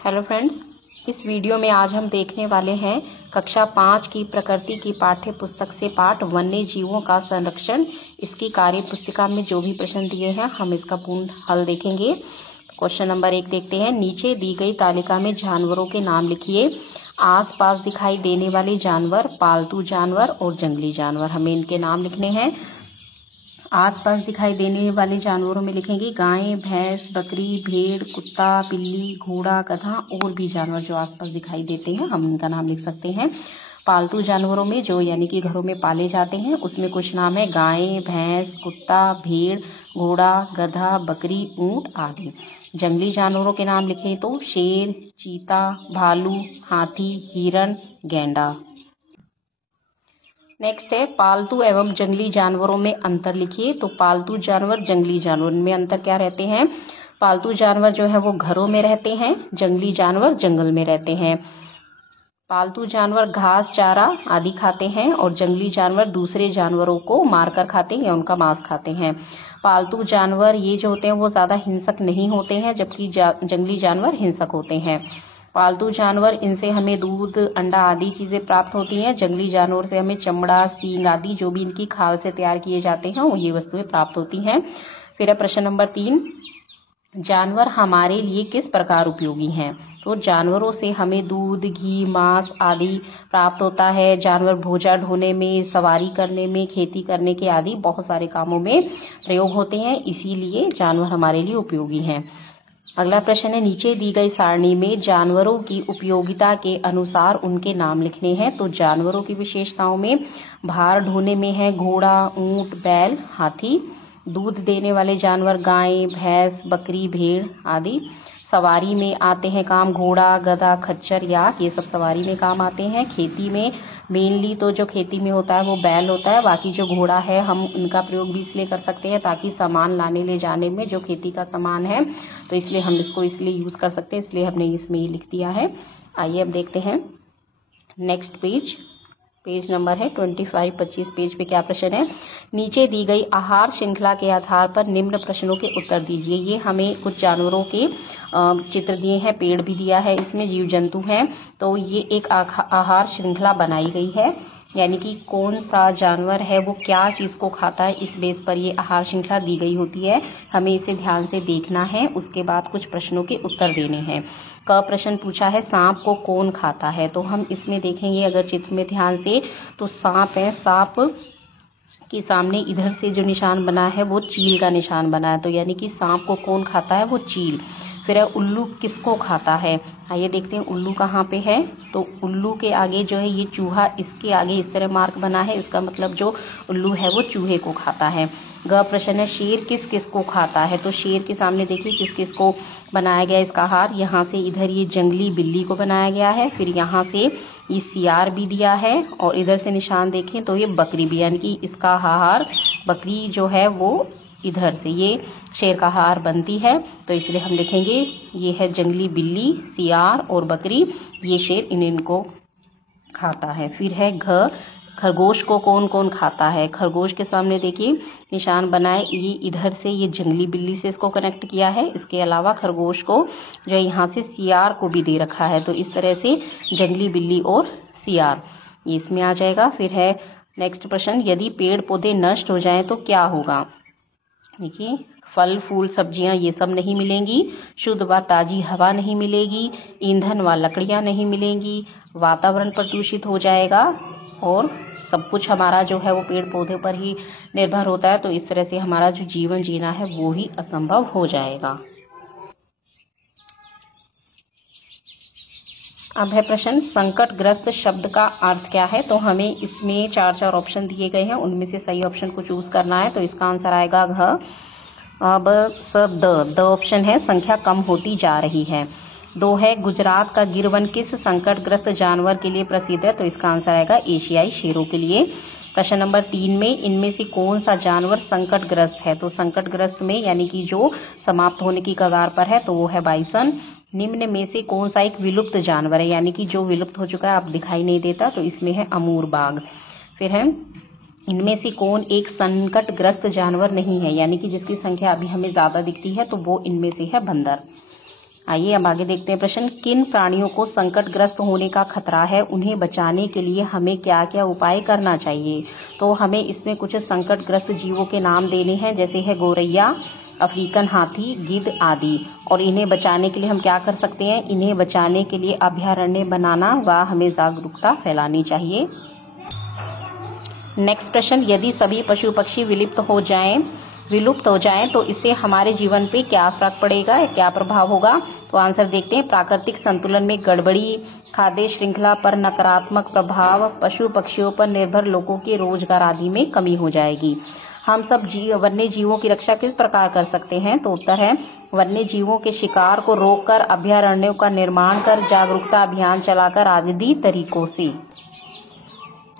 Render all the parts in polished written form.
Hello friends, इस video में आज हम देखने वाले हैं कक्षा 5 की प्रकृति की पाठ्य पुस्तक से पाठ वन्य जीवों का संरक्षण। इसकी कार्य पुस्तिका में जो भी प्रश्न दिए हैं हम इसका पूर्ण हल देखेंगे। क्वेश्चन नंबर 1 देखते हैं। नीचे दी गई तालिका में जानवरों के नाम लिखिए। आसपास दिखाई देने वाले जानवर पालतू जानवर और जंगली जानवर, हमें इनके नाम लिखने हैं। आसपास दिखाई देने वाले जानवरों में लिखेंगे गाय, भैंस, बकरी, भेड़, कुत्ता, बिल्ली, घोड़ा, गधा और भी जानवर जो आसपास दिखाई देते हैं हम इनका नाम लिख सकते हैं। पालतू जानवरों में जो यानी कि घरों में पाले जाते हैं उसमें कुछ नाम है गाय, भैंस, कुत्ता, भेड़, घोड़ा, गधा, बकरी, ऊंट आदि। जंगली जानवरों के नाम लिखें तो शेर, चीता, भालू, हाथी, हिरण, गैंडा। नेक्स्ट है पालतू एवं जंगली जानवरों में अंतर लिखिए। तो पालतू जानवर, जंगली जानवर में अंतर क्या रहते हैं। पालतू जानवर जो है वो घरों में रहते हैं, जंगली जानवर जंगल में रहते हैं। पालतू जानवर घास, चारा आदि खाते हैं और जंगली जानवर दूसरे जानवरों को मारकर खाते हैं या उनका मांस खाते हैं। पालतू जानवर ये जो होते हैं वो ज्यादा हिंसक नहीं होते हैं, जबकि जंगली जानवर हिंसक होते हैं। पालतू जानवर इनसे हमें दूध, अंडा आदि चीजें प्राप्त होती हैं। जंगली जानवर से हमें चमड़ा, सींग आदि जो भी इनकी खाल से तैयार किए जाते हैं वो ये वस्तुएं प्राप्त होती हैं। फिर है प्रश्न नंबर 3, जानवर हमारे लिए किस प्रकार उपयोगी हैं। तो जानवरों से हमें दूध, घी, मांस आदि प्राप्त होता है। जानवर बोझा ढोने में, सवारी करने में, खेती करने के आदि बहुत सारे कामों में प्रयोग होते हैं, इसीलिए जानवर हमारे लिए उपयोगी हैं। अगला प्रश्न है नीचे दी गई सारणी में जानवरों की उपयोगिता के अनुसार उनके नाम लिखने हैं। तो जानवरों की विशेषताओं में भार ढोने में है घोड़ा, ऊंट, बैल, हाथी। दूध देने वाले जानवर गाय, भैंस, बकरी, भेड़ आदि। सवारी में आते हैं काम घोड़ा, गधा, खच्चर, याक, ये सब सवारी में काम आते हैं। खेती में मेनली तो जो खेती में होता है वो बैल होता है, बाकी जो घोड़ा है हम उनका प्रयोग भी इसलिए कर सकते हैं ताकि सामान लाने ले जाने में जो खेती का सामान है तो इसलिए हम इसको इसलिए यूज कर सकते हैं, इसलिए हमने इसमें ये लिख दिया है। आइए अब देखते हैं नेक्स्ट पेज नंबर है 25 पेज पे क्या प्रश्न है। नीचे दी गई आहार श्रृंखला के आधार पर निम्न प्रश्नों के उत्तर दीजिए। ये हमें कुछ जानवरों के चित्र दिए हैं, पेड़ भी दिया है, इसमें जीव जंतु हैं, तो ये एक आहार श्रृंखला बनाई गई है, यानी कि कौन सा जानवर है वो क्या चीज को खाता है इस बेस पर ये आहार श्रृंखला दी गई होती है। हमें इसे ध्यान से देखना है, उसके बाद कुछ प्रश्नों के उत्तर देने हैं। क प्रश्न पूछा है सांप को कौन खाता है। तो हम इसमें देखेंगे अगर चित्र में ध्यान से तो सांप है, सांप के सामने इधर से जो निशान बना है वो चील का निशान बना है, तो यानी कि सांप को कौन खाता है वो चील। फिर है उल्लू किसको खाता है। आइए देखते हैं उल्लू कहाँ पे है। तो उल्लू के आगे जो है ये चूहा, इसके आगे इस तरह मार्क बना है, इसका मतलब जो उल्लू है वो चूहे को खाता है। ग प्रश्न है शेर किस किस को खाता है। तो शेर के सामने देखिए किस किस को बनाया गया इसका आहार। यहाँ से इधर ये जंगली बिल्ली को बनाया गया है, फिर यहाँ से ये सियार भी दिया है और इधर से निशान देखें तो ये बकरी भी, यानी कि इसका आहार बकरी जो है वो इधर से ये शेर का आहार बनती है, तो इसलिए हम लिखेंगे ये है जंगली बिल्ली, सियार और बकरी, ये शेर इनको खाता है। फिर है घ खरगोश को कौन कौन खाता है। खरगोश के सामने देखिए निशान बनाए, ये इधर से ये जंगली बिल्ली से इसको कनेक्ट किया है, इसके अलावा खरगोश को जो यहाँ से सियार को भी दे रखा है, तो इस तरह से जंगली बिल्ली और सियार ये इसमें आ जाएगा। फिर है नेक्स्ट प्रश्न, यदि पेड़ पौधे नष्ट हो जाएं तो क्या होगा। देखिए फल फूल सब्जियां ये सब नहीं मिलेंगी, शुद्ध व ताजी हवा नहीं मिलेगी, ईंधन व लकड़ियां नहीं मिलेंगी, वातावरण प्रदूषित हो जाएगा और सब कुछ हमारा जो है वो पेड़ पौधे पर ही निर्भर होता है, तो इस तरह से हमारा जो जीवन जीना है वो ही असंभव हो जाएगा। अब है प्रश्न संकटग्रस्त शब्द का अर्थ क्या है। तो हमें इसमें 4 ऑप्शन दिए गए हैं, उनमें से सही ऑप्शन को चूज करना है, तो इसका आंसर आएगा घ। अब द ऑप्शन है संख्या कम होती जा रही है। 2 है गुजरात का गिरवन किस संकटग्रस्त जानवर के लिए प्रसिद्ध है। तो इसका आंसर आएगा एशियाई शेरों के लिए। प्रश्न नंबर 3 में इनमें से कौन सा जानवर संकटग्रस्त है। तो संकटग्रस्त में यानी कि जो समाप्त होने की कगार पर है तो वो है बाइसन। निम्न में से कौन सा एक विलुप्त जानवर है, यानी कि जो विलुप्त हो चुका है, अब दिखाई नहीं देता, तो इसमें है अमूर बाघ। फिर है इनमें से कौन एक संकटग्रस्त जानवर नहीं है, यानी कि जिसकी संख्या अभी हमें ज्यादा दिखती है, तो वो इनमें से है बंदर। आइए अब आगे देखते हैं प्रश्न। किन प्राणियों को संकटग्रस्त होने का खतरा है, उन्हें बचाने के लिए हमें क्या क्या उपाय करना चाहिए। तो हमें इसमें कुछ संकटग्रस्त जीवों के नाम देने हैं, जैसे है गौरैया, अफ्रीकन हाथी, गिद्ध आदि। और इन्हें बचाने के लिए हम क्या कर सकते हैं, इन्हें बचाने के लिए अभयारण्य बनाना व हमें जागरूकता फैलानी चाहिए। नेक्स्ट प्रश्न, यदि सभी पशु पक्षी विलुप्त हो जाएं तो इससे हमारे जीवन पे क्या फर्क पड़ेगा, क्या प्रभाव होगा। तो आंसर देखते हैं। प्राकृतिक संतुलन में गड़बड़ी, खाद्य श्रृंखला पर नकारात्मक प्रभाव, पशु पक्षियों पर निर्भर लोगों के रोजगार आदि में कमी हो जाएगी। हम सब वन्य जीवों की रक्षा किस प्रकार कर सकते हैं। तो उत्तर है वन्य जीवों के शिकार को रोककर, अभयारण्यों का निर्माण कर, जागरूकता अभियान चलाकर आदि तरीकों से।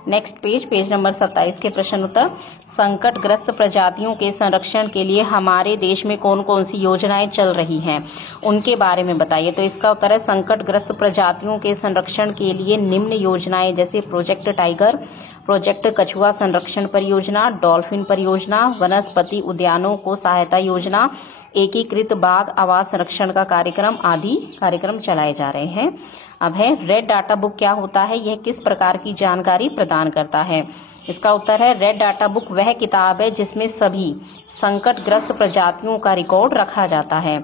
नेक्स्ट पेज नंबर 27 के प्रश्न उत्तर। संकटग्रस्त प्रजातियों के संरक्षण के लिए हमारे देश में कौन कौन सी योजनाएं चल रही हैं, उनके बारे में बताइए। तो इसका उत्तर है संकटग्रस्त प्रजातियों के संरक्षण के लिए निम्न योजनाएं, जैसे प्रोजेक्ट टाइगर, प्रोजेक्ट कछुआ संरक्षण परियोजना, डॉल्फिन परियोजना, वनस्पति उद्यानों को सहायता योजना, एकीकृत बाघ आवास संरक्षण का कार्यक्रम आदि कार्यक्रम चलाए जा रहे हैं। अब है रेड डाटा बुक क्या होता है, यह किस प्रकार की जानकारी प्रदान करता है। इसका उत्तर है रेड डाटा बुक वह किताब है जिसमें सभी संकटग्रस्त प्रजातियों का रिकॉर्ड रखा जाता है।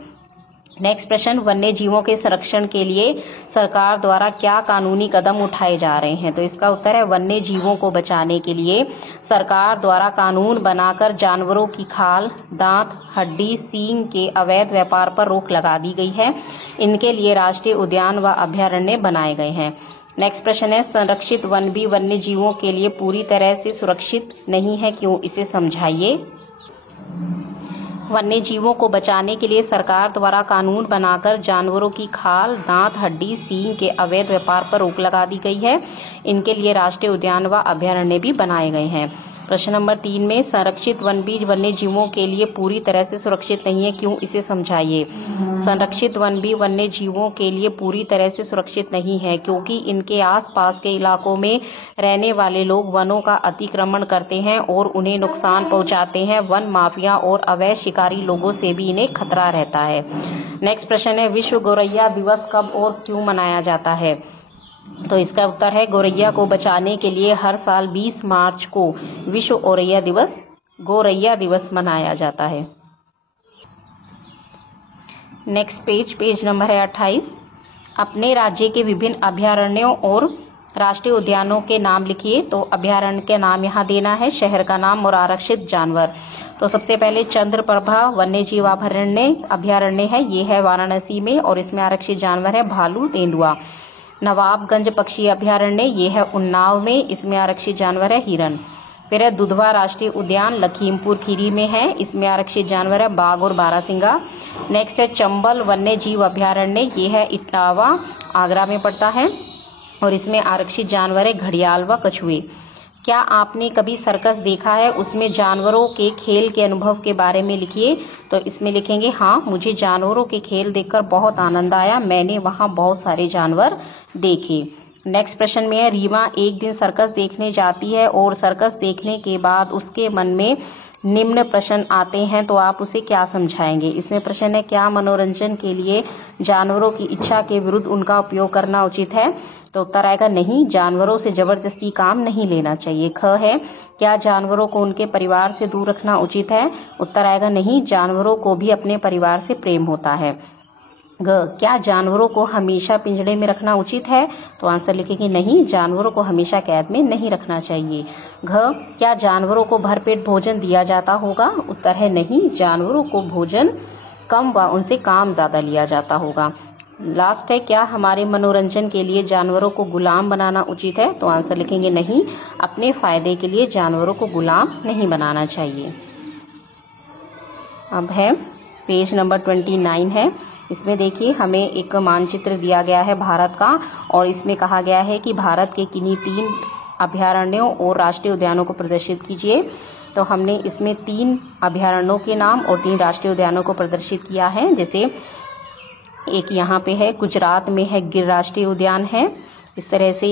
नेक्स्ट प्रश्न, वन्य जीवों के संरक्षण के लिए सरकार द्वारा क्या कानूनी कदम उठाए जा रहे हैं। तो इसका उत्तर है वन्य जीवों को बचाने के लिए सरकार द्वारा कानून बनाकर जानवरों की खाल, दांत, हड्डी, सींग के अवैध व्यापार पर रोक लगा दी गई है। इनके लिए राष्ट्रीय उद्यान व अभयारण्य बनाए गए हैं। नेक्स्ट प्रश्न है, संरक्षित वन भी वन्य जीवों के लिए पूरी तरह से सुरक्षित नहीं है, क्यों, इसे समझाइए। वन्य जीवों को बचाने के लिए सरकार द्वारा कानून बनाकर जानवरों की खाल, दांत, हड्डी, सींग के अवैध व्यापार पर रोक लगा दी गई है। इनके लिए राष्ट्रीय उद्यान व अभयारण्य भी बनाए गए हैं। प्रश्न नंबर 3 में संरक्षित वन भी वन्य जीवों के लिए पूरी तरह से सुरक्षित नहीं है, क्यों, इसे समझाइए। संरक्षित वन भी वन्य जीवों के लिए पूरी तरह से सुरक्षित नहीं है क्योंकि इनके आसपास के इलाकों में रहने वाले लोग वनों का अतिक्रमण करते हैं और उन्हें नुकसान पहुंचाते हैं। वन माफिया और अवैध शिकारी लोगों से भी इन्हें खतरा रहता है। नेक्स्ट प्रश्न है, विश्व गौरैया दिवस कब और क्यों मनाया जाता है। तो इसका उत्तर है गौरैया को बचाने के लिए हर साल 20 मार्च को विश्व गौरैया दिवस मनाया जाता है। नेक्स्ट पेज नंबर है 28। अपने राज्य के विभिन्न अभयारण्यों और राष्ट्रीय उद्यानों के नाम लिखिए। तो अभयारण्य के नाम यहाँ देना है, शहर का नाम और आरक्षित जानवर। तो सबसे पहले चंद्रप्रभा वन्य जीव अभयारण्य है, ये है वाराणसी में और इसमें आरक्षित जानवर है भालू, तेंदुआ। नवाबगंज पक्षी अभयारण्य, ये है उन्नाव में, इसमें आरक्षित जानवर है हिरन। फिर है दुधवा राष्ट्रीय उद्यान लखीमपुर खीरी में है, इसमें आरक्षित जानवर है बाघ और बारहसिंगा। नेक्स्ट है चंबल वन्य जीव अभयारण्य, ये है इटावा, आगरा में पड़ता है और इसमें आरक्षित जानवर है घड़ियाल व कछुए। क्या आपने कभी सर्कस देखा है, उसमें जानवरों के खेल के अनुभव के बारे में लिखिए। तो इसमें लिखेंगे, हाँ, मुझे जानवरों के खेल देखकर बहुत आनंद आया, मैंने वहाँ बहुत सारे जानवर देखे। नेक्स्ट प्रश्न में है, रीमा एक दिन सर्कस देखने जाती है और सर्कस देखने के बाद उसके मन में निम्न प्रश्न आते हैं, तो आप उसे क्या समझाएंगे। इसमें प्रश्न है, क्या मनोरंजन के लिए जानवरों की इच्छा के विरुद्ध उनका उपयोग करना उचित है। तो उत्तर आएगा नहीं, जानवरों से जबरदस्ती काम नहीं लेना चाहिए। ख है, क्या जानवरों को उनके परिवार से दूर रखना उचित है। उत्तर आएगा नहीं, जानवरों को भी अपने परिवार से प्रेम होता है। ग, क्या जानवरों को हमेशा पिंजड़े में रखना उचित है। तो आंसर लिखेंगे नहीं, जानवरों को हमेशा कैद में नहीं रखना चाहिए। घ, क्या जानवरों को भरपेट भोजन दिया जाता होगा। उत्तर है नहीं, जानवरों को भोजन कम व उनसे काम ज्यादा लिया जाता होगा। लास्ट है, क्या हमारे मनोरंजन के लिए जानवरों को गुलाम बनाना उचित है। तो आंसर लिखेंगे नहीं, अपने फायदे के लिए जानवरों को गुलाम नहीं बनाना चाहिए। अब है पेज नंबर 29 है, इसमें देखिए हमें एक मानचित्र दिया गया है भारत का और इसमें कहा गया है कि भारत के किन्हीं 3 अभयारण्यों और राष्ट्रीय उद्यानों को प्रदर्शित कीजिए। तो हमने इसमें 3 अभयारण्यों के नाम और 3 राष्ट्रीय उद्यानों को प्रदर्शित किया है। जैसे एक यहाँ पे है गुजरात में है गिर राष्ट्रीय उद्यान है, इस तरह से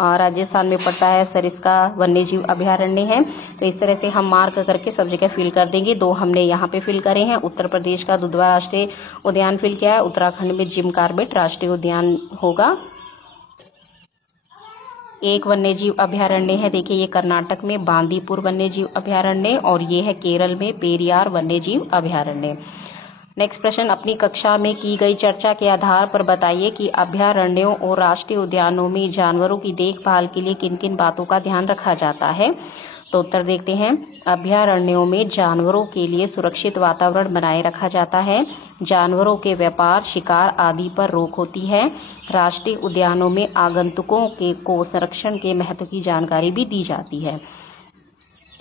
राजस्थान में पड़ता है सरिस्का वन्य जीव अभयारण्य है। तो इस तरह से हम मार्क करके सब जगह फिल कर देंगे। 2 हमने यहाँ पे फिल करे हैं। उत्तर प्रदेश का दुधवा राष्ट्रीय उद्यान फिल किया है। उत्तराखंड में जिम कॉर्बेट राष्ट्रीय उद्यान होगा। एक वन्य जीव अभयारण्य है, देखिए ये कर्नाटक में बांदीपुर वन्य जीव अभयारण्य, और ये है केरल में पेरियार वन्य जीव अभयारण्य। नेक्स्ट प्रश्न, अपनी कक्षा में की गई चर्चा के आधार पर बताइए कि अभयारण्यों और राष्ट्रीय उद्यानों में जानवरों की देखभाल के लिए किन किन बातों का ध्यान रखा जाता है। तो उत्तर देखते हैं। अभयारण्यों में जानवरों के लिए सुरक्षित वातावरण बनाए रखा जाता है। जानवरों के व्यापार, शिकार आदि पर रोक होती है। राष्ट्रीय उद्यानों में आगंतुकों को संरक्षण के महत्व की जानकारी भी दी जाती है।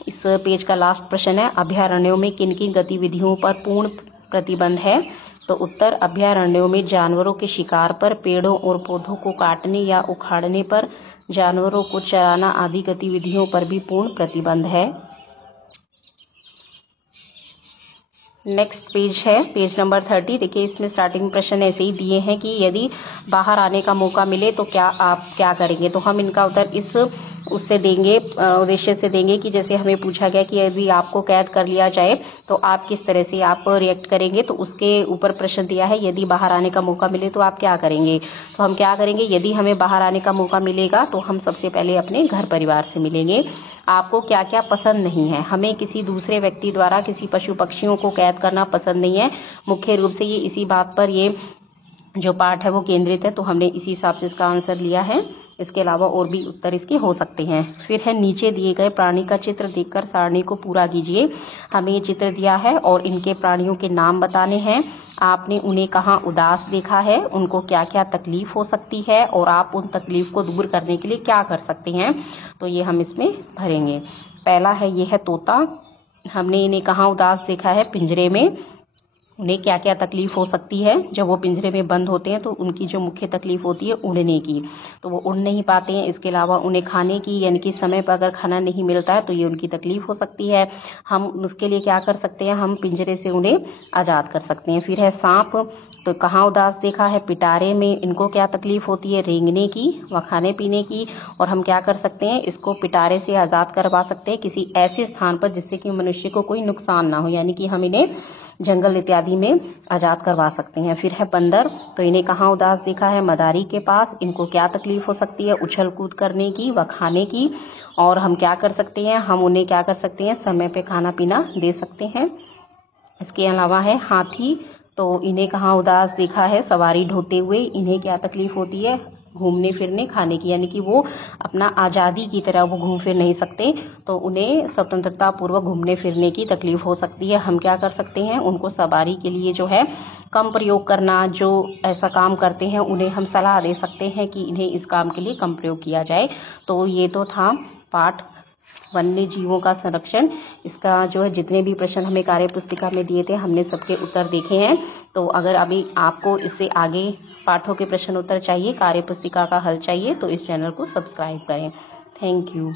इस पेज का लास्ट प्रश्न है, अभयारण्यों में किन किन गतिविधियों पर पूर्ण प्रतिबंध है। तो उत्तर, अभयारण्यों में जानवरों के शिकार पर, पेड़ों और पौधों को काटने या उखाड़ने पर, जानवरों को चराना आदि गतिविधियों पर भी पूर्ण प्रतिबंध है। नेक्स्ट पेज है पेज नंबर 30। देखिए इसमें स्टार्टिंग प्रश्न ऐसे ही दिए हैं कि यदि बाहर आने का मौका मिले तो आप क्या करेंगे। तो हम इनका उत्तर इस उससे देंगे, उद्देश्य से देंगे कि जैसे हमें पूछा गया कि यदि आपको कैद कर लिया जाए तो आप किस तरह से आप रिएक्ट करेंगे। तो उसके ऊपर प्रश्न दिया है, यदि बाहर आने का मौका मिले तो आप क्या करेंगे। तो हम क्या करेंगे, यदि हमें बाहर आने का मौका मिलेगा तो हम सबसे पहले अपने घर परिवार से मिलेंगे। आपको क्या क्या पसंद नहीं है। हमें किसी दूसरे व्यक्ति द्वारा किसी पशु पक्षियों को कैद करना पसंद नहीं है। मुख्य रूप से ये इसी बात पर ये जो पाठ है वो केंद्रित है। तो हमने इसी हिसाब से इसका आंसर लिया है। इसके अलावा और भी उत्तर इसके हो सकते हैं। फिर है, नीचे दिए गए प्राणी का चित्र देखकर सारणी को पूरा कीजिए। हमें ये चित्र दिया है और इनके प्राणियों के नाम बताने हैं। आपने उन्हें कहाँ उदास देखा है, उनको क्या क्या तकलीफ हो सकती है और आप उन तकलीफ को दूर करने के लिए क्या कर सकते हैं। तो ये हम इसमें भरेंगे। पहला है, ये है तोता। हमने इन्हें कहाँ उदास देखा है, पिंजरे में। उन्हें क्या क्या तकलीफ हो सकती है, जब वो पिंजरे में बंद होते हैं तो उनकी जो मुख्य तकलीफ होती है उड़ने की, तो वो उड़ नहीं पाते हैं। इसके अलावा उन्हें खाने की, यानी कि समय पर अगर खाना नहीं मिलता है तो ये उनकी तकलीफ हो सकती है। हम उसके लिए क्या कर सकते हैं, हम पिंजरे से उन्हें आज़ाद कर सकते हैं। फिर है सांप। तो कहाँ उदास देखा है, पिटारे में। इनको क्या तकलीफ होती है, रेंगने की व खाने पीने की। और हम क्या कर सकते हैं, इसको पिटारे से आज़ाद करवा सकते हैं किसी ऐसे स्थान पर जिससे कि मनुष्य को कोई नुकसान ना हो, यानी कि हम इन्हें जंगल इत्यादि में आज़ाद करवा सकते हैं। फिर है बंदर। तो इन्हें कहाँ उदास देखा है, मदारी के पास। इनको क्या तकलीफ हो सकती है, उछल कूद करने की व खाने की। और हम क्या कर सकते हैं, हम उन्हें क्या कर सकते हैं, समय पे खाना पीना दे सकते हैं। इसके अलावा है हाथी। तो इन्हें कहाँ उदास देखा है, सवारी ढोते हुए। इन्हें क्या तकलीफ होती है, घूमने फिरने, खाने की, यानी कि वो अपना आज़ादी की तरह वो घूम फिर नहीं सकते, तो उन्हें स्वतंत्रता पूर्वक घूमने फिरने की तकलीफ हो सकती है। हम क्या कर सकते हैं, उनको सवारी के लिए जो है कम प्रयोग करना, जो ऐसा काम करते हैं उन्हें हम सलाह दे सकते हैं कि इन्हें इस काम के लिए कम प्रयोग किया जाए। तो ये तो था पाठ वन्य जीवों का संरक्षण। इसका जो है जितने भी प्रश्न हमें कार्य पुस्तिका में दिए थे हमने सबके उत्तर देखे हैं। तो अगर अभी आपको इससे आगे पाठों के प्रश्न उत्तर चाहिए, कार्य पुस्तिका का हल चाहिए, तो इस चैनल को सब्सक्राइब करें। Thank you.